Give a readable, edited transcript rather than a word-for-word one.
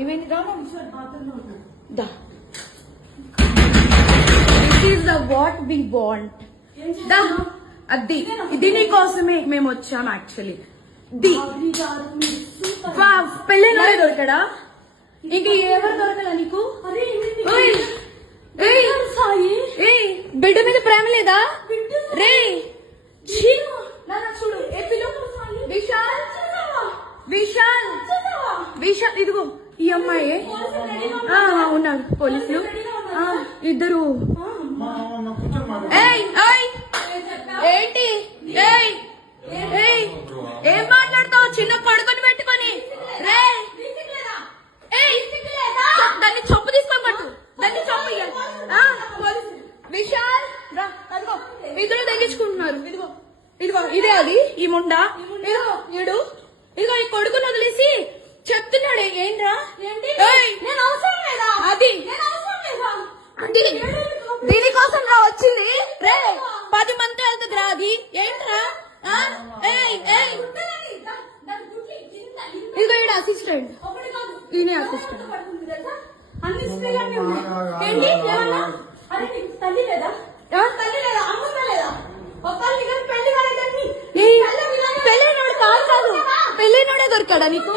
ఏమైంది దా this is the what we want దా అది ఇది నీకోసమే మేము వచ్చాం యాక్చువల్లీ పెళ్ళైనోడే దొరకడా ఇంక ఎవరు దొరకలా నీకు బిడ్డ మీద ప్రేమ లేదా రే చూడు విశాల్ విశాల్ విశాల్ ఇదిగో ఈ అమ్మాయి ఉన్నారు పోలీసులు ఇద్దరు ఏంటి ఏం మాట్లాడతావు చిన్న కొడుకుని పెట్టుకొని రే దాన్ని చొప్పు తీసుకొని పట్టు దాన్ని చొప్పు విశాల్ రా అదిగో ఇద్దరు తగ్గించుకుంటున్నారు ఇదిగో ఇదిగో ఇదే అది ఈ ముండా ఇదిగో ఈడు ఇదిగో ఈ కొడుకుని వదిలేసి చెప్తున్నాడే ఏంట్రా అది దీనికోసం రా వచ్చింది రే 10 మంది వెళ్తుంది రా అది ఏంట్రా ఇదిగో ఈడ అసిస్టెంట్ ఈయనే అసిస్టెంట్ పెళ్ళైనోడే దొరికాడా నీకు